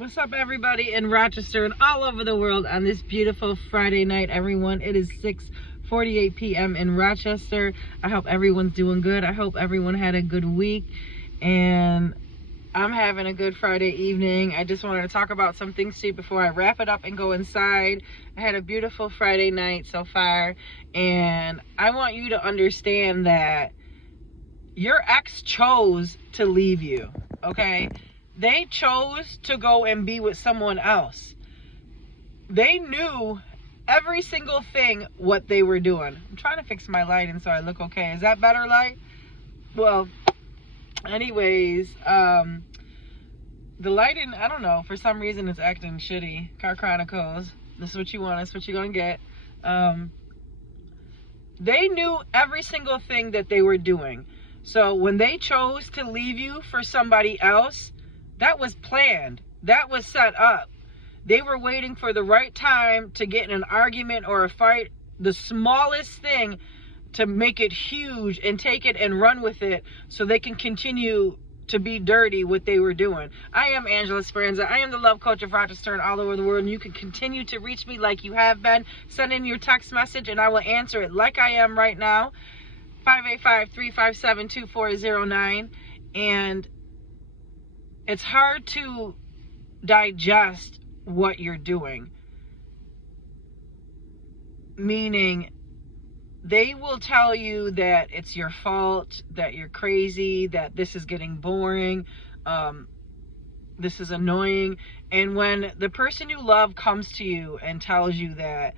What's up, everybody in Rochester and all over the world on this beautiful Friday night, everyone? It is 6:48 p.m. in Rochester. I hope everyone's doing good. I hope everyone had a good week, and I'm having a good Friday evening. I just wanted to talk about some things to you before I wrap it up and go inside. I had a beautiful Friday night so far, and I want you to understand that your ex chose to leave you, okay? They chose to go and be with someone else. They knew every single thing what they were doing. I'm trying to fix my lighting so I look okay. Is that better light? Well, anyways, the lighting, I don't know, for some reason it's acting shitty. Car Chronicles, this is what you want, this is what you're gonna get. They knew every single thing that they were doing. So when they chose to leave you for somebody else, that was planned. That was set up. They were waiting for the right time to get in an argument or a fight, the smallest thing, to make it huge and take it and run with it so they can continue to be dirty what they were doing. I am Angela Speranza. I am the love coach of Rochester and all over the world, and you can continue to reach me like you have been. Send in your text message and I will answer it like I am right now. 585-357-2409. And it's hard to digest what you're doing. Meaning, they will tell you that it's your fault, that you're crazy, that this is getting boring, this is annoying. And when the person you love comes to you and tells you that,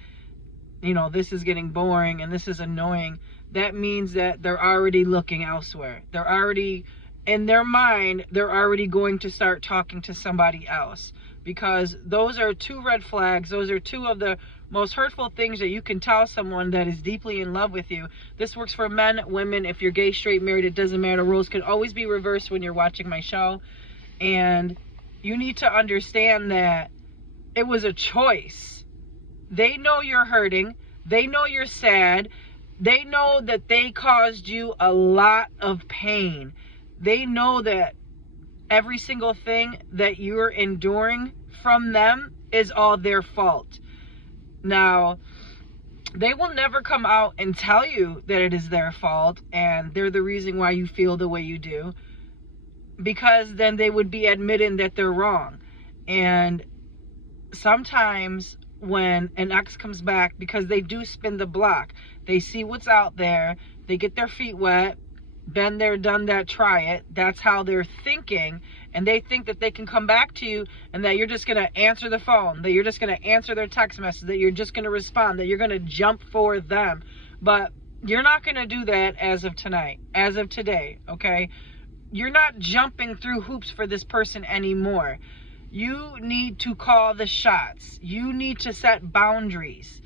you know, this is getting boring and this is annoying, that means that they're already looking elsewhere. They're already, in their mind, they're already going to start talking to somebody else, because those are two red flags. Those are two of the most hurtful things that you can tell someone that is deeply in love with you. This works for men, women. If you're gay, straight, married, it doesn't matter. Roles can always be reversed when you're watching my show. And you need to understand that it was a choice. They know you're hurting. They know you're sad. They know that they caused you a lot of pain. They know that every single thing that you're enduring from them is all their fault. Now, they will never come out and tell you that it is their fault and they're the reason why you feel the way you do, because then they would be admitting that they're wrong. And sometimes when an ex comes back, because they do spin the block, they see what's out there, they get their feet wet, been there, done that, try it. That's how they're thinking, and they think that they can come back to you and that you're just going to answer the phone, that you're just going to answer their text message, that you're just going to respond, that you're going to jump for them. But you're not going to do that as of tonight, as of today, okay? You're not jumping through hoops for this person anymore. You need to call the shots. You need to set boundaries,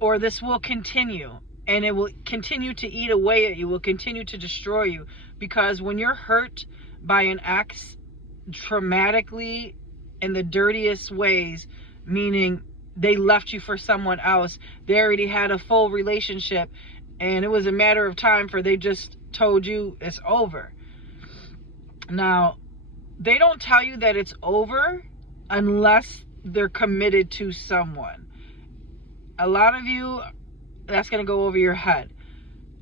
or this will continue. And it will continue to eat away at you, will continue to destroy you. Because when you're hurt by an ex traumatically in the dirtiest ways, meaning they left you for someone else, they already had a full relationship, and it was a matter of time for they just told you it's over. Now, they don't tell you that it's over unless they're committed to someone. A lot of you, that's going to go over your head.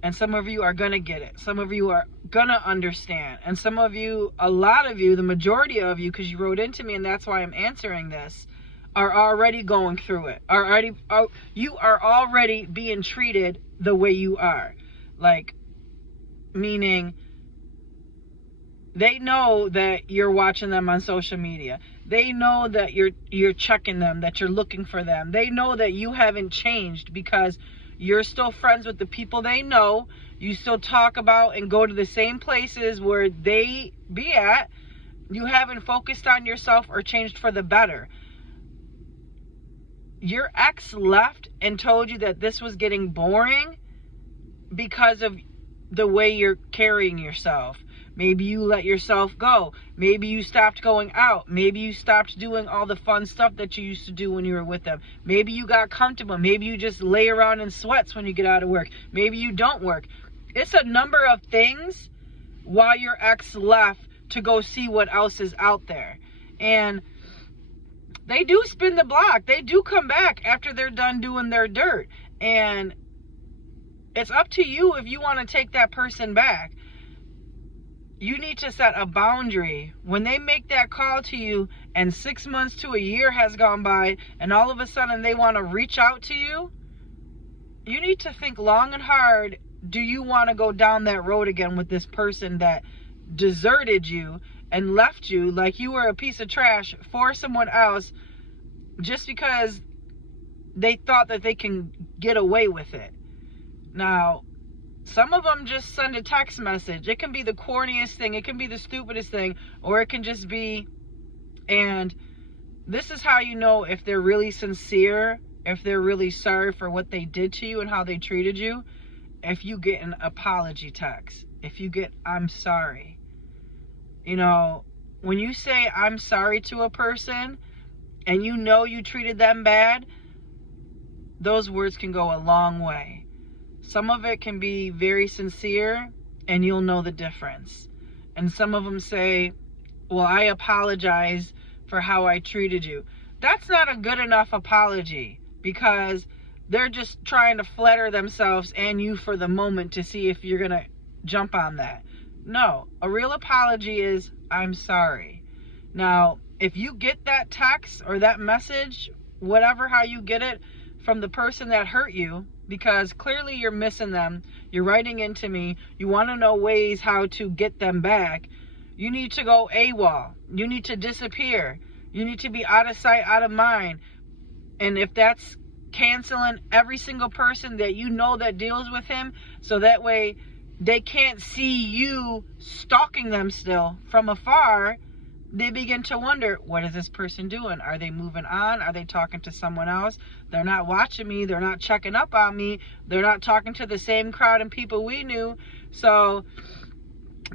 And some of you are going to get it. Some of you are going to understand. And some of you, a lot of you, the majority of you, because you wrote into me and that's why I'm answering this, are already going through it. You are already being treated the way you are. Like, meaning, they know that you're watching them on social media. They know that you're checking them, that you're looking for them. They know that you haven't changed because you're still friends with the people they know. You still talk about and go to the same places where they be at. You haven't focused on yourself or changed for the better. Your ex left and told you that this was getting boring because of the way you're carrying yourself. Maybe you let yourself go. Maybe you stopped going out. Maybe you stopped doing all the fun stuff that you used to do when you were with them. Maybe you got comfortable. Maybe you just lay around in sweats when you get out of work. Maybe you don't work. It's a number of things why your ex left to go see what else is out there. And they do spin the block. They do come back after they're done doing their dirt. And it's up to you if you want to take that person back. You need to set a boundary. When they make that call to you and 6 months to a year has gone by and all of a sudden they want to reach out to you, you need to think long and hard. Do you want to go down that road again with this person that deserted you and left you like you were a piece of trash for someone else just because they thought that they can get away with it? Now, some of them just send a text message. It can be the corniest thing. It can be the stupidest thing. Or it can just be, and this is how you know if they're really sincere, if they're really sorry for what they did to you and how they treated you. If you get an apology text. If you get, I'm sorry. You know, when you say I'm sorry to a person and you know you treated them bad, those words can go a long way. Some of it can be very sincere and you'll know the difference. And some of them say, well, I apologize for how I treated you. That's not a good enough apology because they're just trying to flatter themselves and you for the moment to see if you're going to jump on that. No, a real apology is, I'm sorry. Now, if you get that text or that message, whatever, how you get it, from the person that hurt you, because clearly you're missing them, you're writing into me, you want to know ways how to get them back, you need to go AWOL. You need to disappear. You need to be out of sight, out of mind. And if that's canceling every single person that you know that deals with him, so that way they can't see you stalking them still from afar, they begin to wonder, what is this person doing? Are they moving on? Are they talking to someone else? They're not watching me. They're not checking up on me. They're not talking to the same crowd and people we knew. So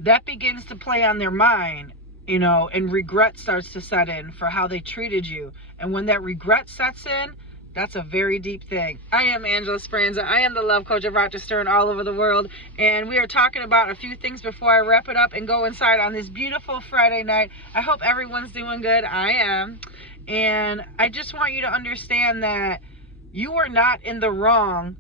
that begins to play on their mind, you know, and regret starts to set in for how they treated you. And when that regret sets in, that's a very deep thing. I am Angela Speranza. I am the love coach of Rochester and all over the world. And we are talking about a few things before I wrap it up and go inside on this beautiful Friday night. I hope everyone's doing good. I am. And I just want you to understand that you are not in the wrong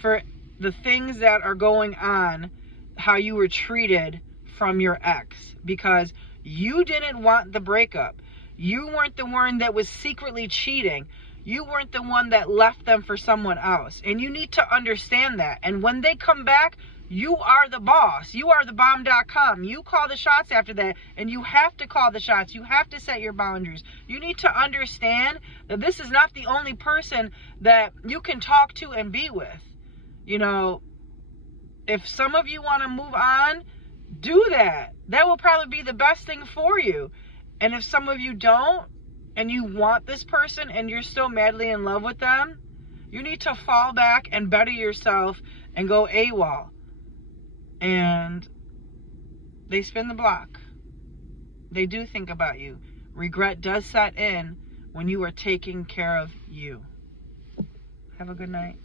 for the things that are going on, how you were treated from your ex, because you didn't want the breakup. You weren't the one that was secretly cheating. You weren't the one that left them for someone else. And you need to understand that. And when they come back, you are the boss. You are the bomb.com. You call the shots after that. And you have to call the shots. You have to set your boundaries. You need to understand that this is not the only person that you can talk to and be with. You know, if some of you want to move on, do that. That will probably be the best thing for you. And if some of you don't, and you want this person and you're still madly in love with them, you need to fall back and better yourself and go AWOL. And they spin the block. They do think about you. Regret does set in when you are taking care of you. Have a good night.